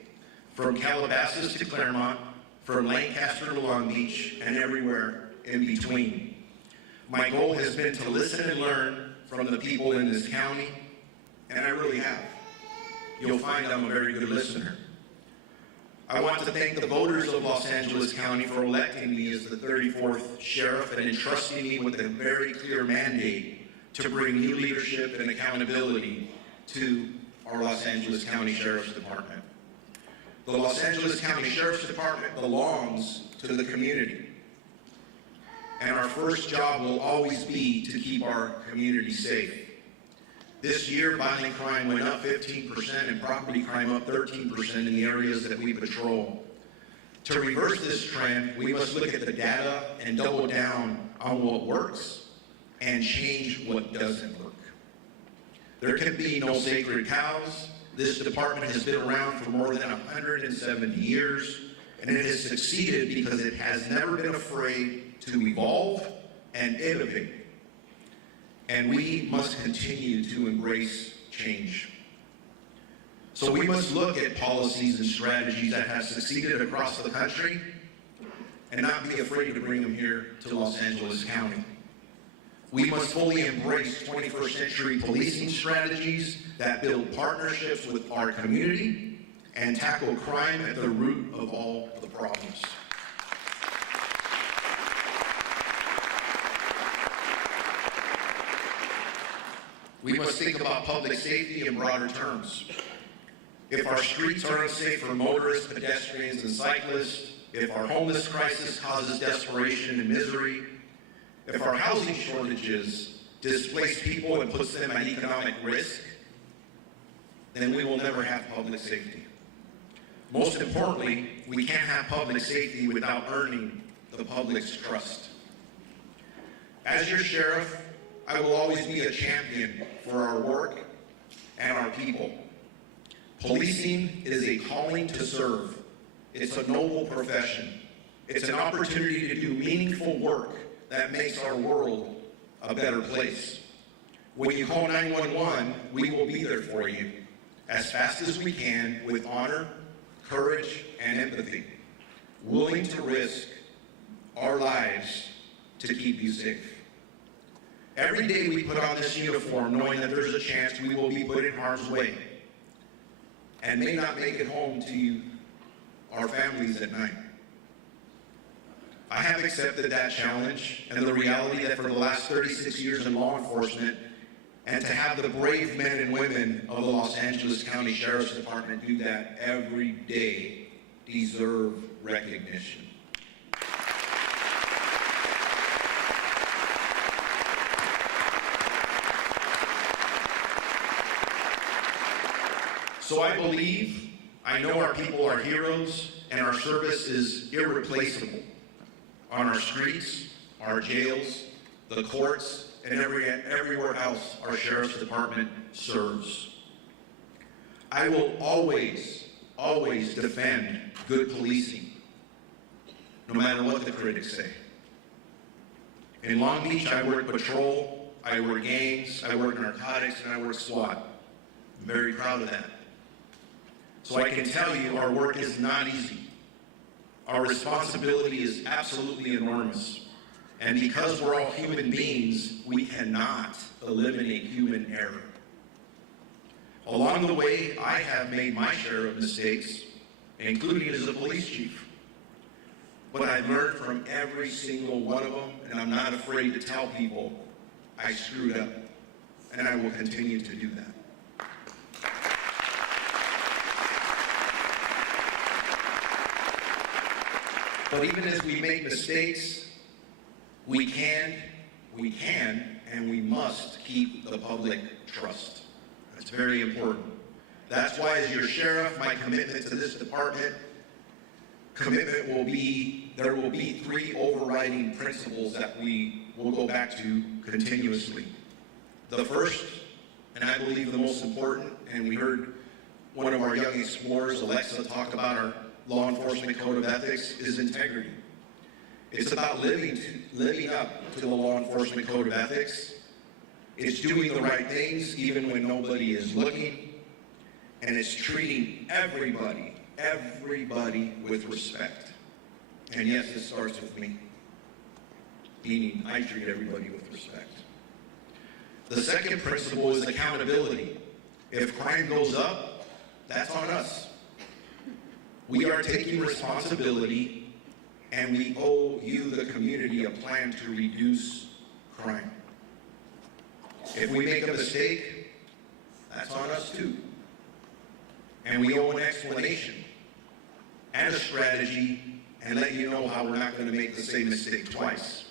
From Calabasas to Claremont, from Lancaster to Long Beach, and everywhere in between. My goal has been to listen and learn from the people in this county, and I really have. You'll find I'm a very good listener. I want to thank the voters of Los Angeles County for electing me as the 34th sheriff and entrusting me with a very clear mandate to bring new leadership and accountability to our Los Angeles County Sheriff's Department. The Los Angeles County Sheriff's Department belongs to the community. And our first job will always be to keep our community safe. This year, violent crime went up 15% and property crime up 13% in the areas that we patrol. To reverse this trend, we must look at the data and double down on what works and change what doesn't work. There can be no sacred cows. This department has been around for more than 170 years, and it has succeeded because it has never been afraid to evolve and innovate. And we must continue to embrace change. So we must look at policies and strategies that have succeeded across the country and not be afraid to bring them here to Los Angeles County. We must fully embrace 21st century policing strategies that build partnerships with our community and tackle crime at the root of all the problems. We must think about public safety in broader terms. If our streets are unsafe for motorists, pedestrians, and cyclists, if our homeless crisis causes desperation and misery, if our housing shortages displace people and puts them at economic risk, then we will never have public safety. Most importantly, we can't have public safety without earning the public's trust. As your sheriff, I will always be a champion for our work and our people. Policing is a calling to serve. It's a noble profession. It's an opportunity to do meaningful work that makes our world a better place. When you call 911, we will be there for you as fast as we can with honor, courage, and empathy, willing to risk our lives to keep you safe. Every day we put on this uniform knowing that there's a chance we will be put in harm's way and may not make it home to our families at night. I have accepted that challenge and the reality that for the last 36 years in law enforcement, and to have the brave men and women of the Los Angeles County Sheriff's Department do that every day deserve recognition. So I know our people are heroes and our service is irreplaceable. on our streets, our jails, the courts, and everywhere else our Sheriff's Department serves. I will always, always defend good policing, no matter what the critics say. In Long Beach, I work patrol, I work gangs, I work narcotics, and I work SWAT. I'm very proud of that. So I can tell you our work is not easy. Our responsibility is absolutely enormous. And because we're all human beings, we cannot eliminate human error. Along the way, I have made my share of mistakes, including as a police chief. But I've learned from every single one of them, and I'm not afraid to tell people I screwed up, and I will continue to do that. But even as we make mistakes, we can, and we must keep the public trust. That's very important. That's why as your sheriff, my commitment to this department, will be, there will be 3 overriding principles that we will go back to continuously. The first, and I believe the most important, and we heard one of our young explorers, Alexa, talk about our law enforcement code of ethics, is integrity. It's about living up to the law enforcement code of ethics. It's doing the right things even when nobody is looking. And it's treating everybody with respect. And yes, this starts with me. Meaning I treat everybody with respect. The second principle is accountability. If crime goes up, that's on us. We are taking responsibility, and we owe you, the community, a plan to reduce crime. If we make a mistake, that's on us too. And we owe an explanation and a strategy, and let you know how we're not going to make the same mistake twice.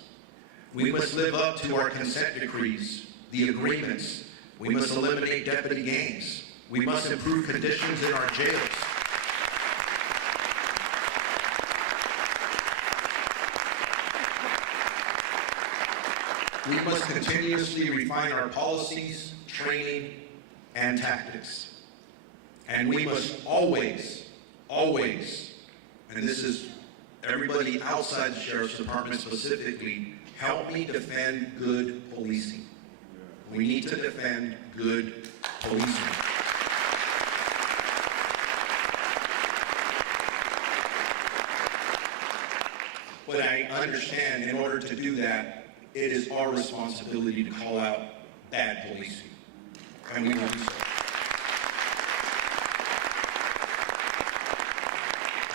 We must live up to our consent decrees, the agreements. We must eliminate deputy gangs. We must improve conditions in our jails. We must continuously refine our policies, training, and tactics. And we must always, and this is everybody outside the Sheriff's Department specifically, help me defend good policing. We need to defend good policing. But I understand in order to do that, it is our responsibility to call out bad policing. And we will do so.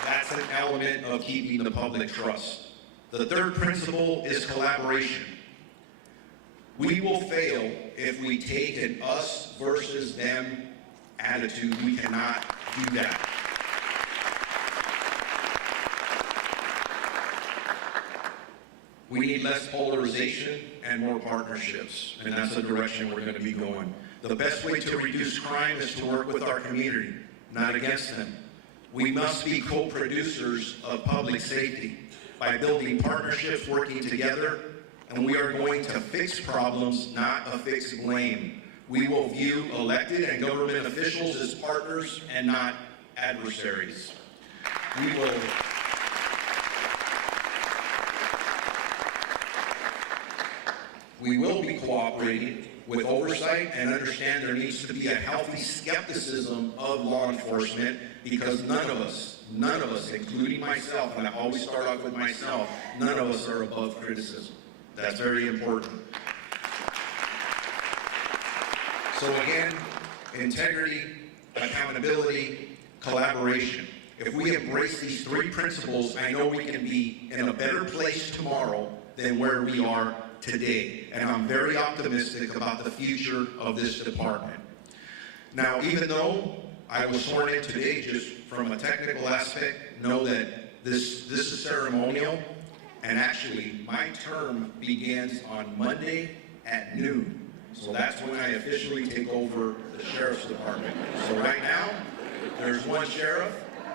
That's an element of keeping the public trust. The third principle is collaboration. We will fail if we take an us versus them attitude. We cannot do that. We need less polarization and more partnerships, and that's the direction we're going to be going. The best way to reduce crime is to work with our community, not against them. We must be co-producers of public safety by building partnerships, working together, and we are going to fix problems, not affix blame. We will view elected and government officials as partners and not adversaries. We will be cooperating with oversight and understand there needs to be a healthy skepticism of law enforcement because none of us, including myself, and I always start off with myself, none of us are above criticism. That's very important. So again, integrity, accountability, collaboration. If we embrace these 3 principles, I know we can be in a better place tomorrow than where we are today. And I'm very optimistic about the future of this department. Now, even though I was sworn in today, just from a technical aspect, know that this is ceremonial, and actually my term begins on Monday at noon. So that's when I officially take over the Sheriff's Department. So right now, there's one sheriff,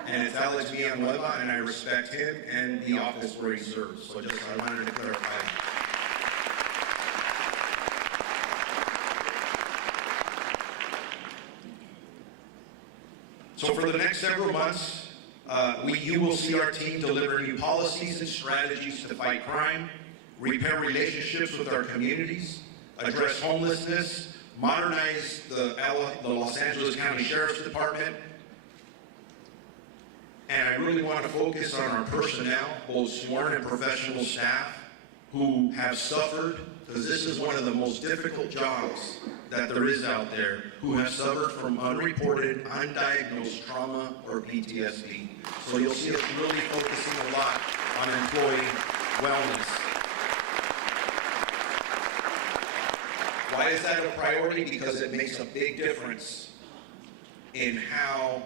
and it's Alex Villanueva, and I respect him and the office where he serves. So I wanted to clarify. So for the next several months, you will see our team deliver new policies and strategies to fight crime, repair relationships with our communities, address homelessness, modernize the Los Angeles County Sheriff's Department, and I really want to focus on our personnel, both sworn and professional staff, who have suffered, because this is one of the most difficult jobs that there is out there, who have suffered from unreported, undiagnosed trauma or PTSD. So you'll see us really focusing a lot on employee wellness. Why is that a priority? Because it makes a big difference in how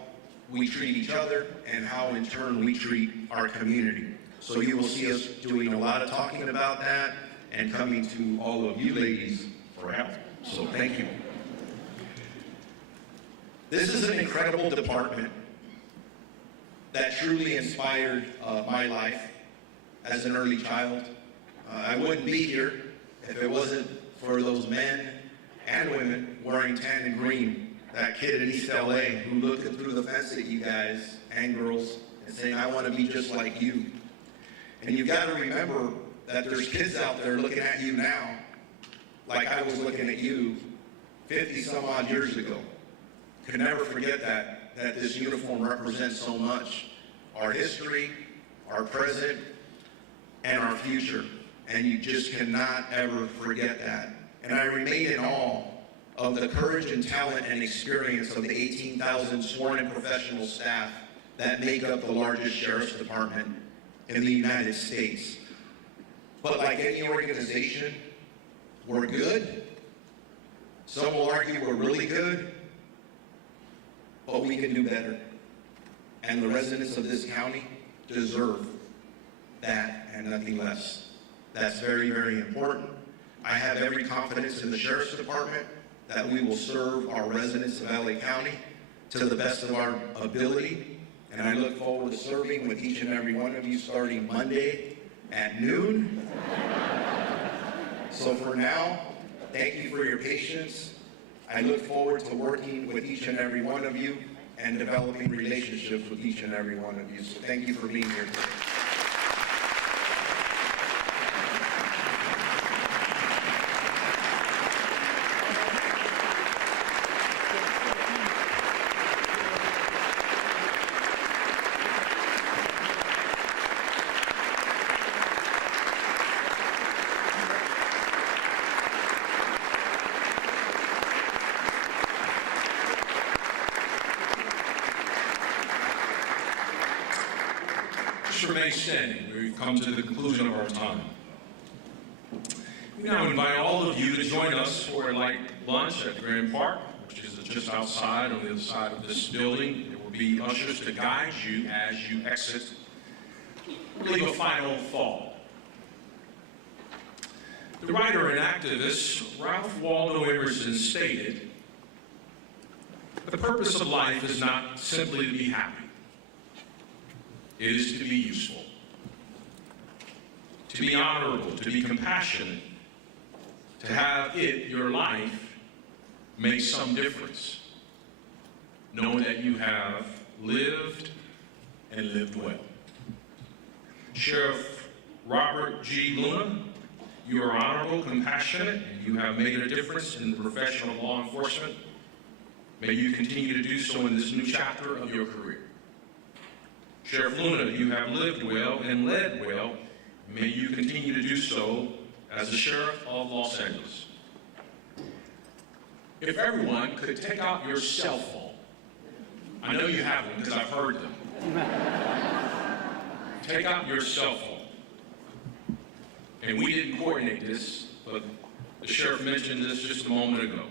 we treat each other and how in turn we treat our community. So you will see us doing a lot of talking about that and coming to all of you ladies for help. So thank you. This is an incredible department that truly inspired my life as an early child. I wouldn't be here if it wasn't for those men and women wearing tan and green. That kid in East LA who looked through the fence at you guys and girls and saying, I want to be just like you. And you've got to remember that there's kids out there looking at you now like I was looking at you 50 some odd years ago. Could never forget that this uniform represents so much. Our history, our present, and our future. And you just cannot ever forget that. And I remain in awe of the courage and talent and experience of the 18,000 sworn and professional staff that make up the largest sheriff's department in the United States. But like any organization, we're good. Some will argue we're really good, but we can do better. And the residents of this county deserve that and nothing less. That's very, very important. I have every confidence in the Sheriff's Department that we will serve our residents of LA County to the best of our ability. And I look forward to serving with each and every one of you starting Monday at noon. So for now, thank you for your patience. I look forward to working with each and every one of you and developing relationships with each and every one of you. So thank you for being here today. Remain standing. We've come to the conclusion of our time. We now invite all of you to join us for a light lunch at Grand Park, which is just outside on the other side of this building. There will be ushers to guide you as you exit. Leave a final thought. The writer and activist Ralph Waldo Emerson stated, "The purpose of life is not simply to be happy. It is to be useful, to be honorable, to be compassionate, to have it, your life, make some difference. Know that you have lived and lived well." Sheriff Robert G. Luna, you are honorable, compassionate, and you have made a difference in the profession of law enforcement. May you continue to do so in this new chapter of your career. Sheriff Luna, you have lived well and led well. May you continue to do so as the Sheriff of Los Angeles. If everyone could take out your cell phone. I know you have them because I've heard them. Take out your cell phone. And we didn't coordinate this, but the sheriff mentioned this just a moment ago.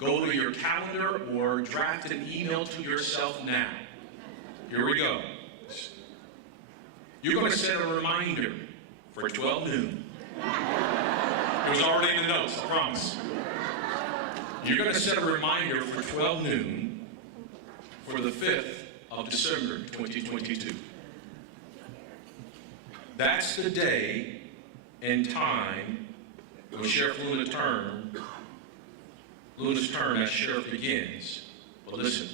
Go to your calendar or draft an email to yourself now. Here we go. You're going to set a reminder for 12 noon. It was already in the notes, I promise. You're going to set a reminder for 12 noon for the 5th of of December 2022. That's the day and time when Sheriff Luna's term as sheriff begins. But listen,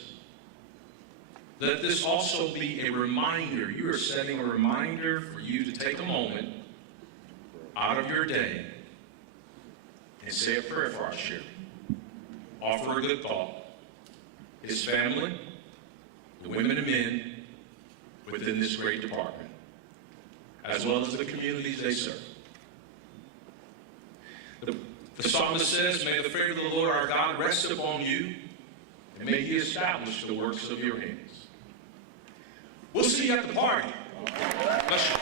let this also be a reminder. You are setting a reminder for you to take a moment out of your day and say a prayer for our sheriff. Offer a good thought. His family, the women and men within this great department, as well as the communities they serve. The psalmist says, may the favor of the Lord our God rest upon you, and may he establish the works of your hands. We'll see you at the party. Bless you.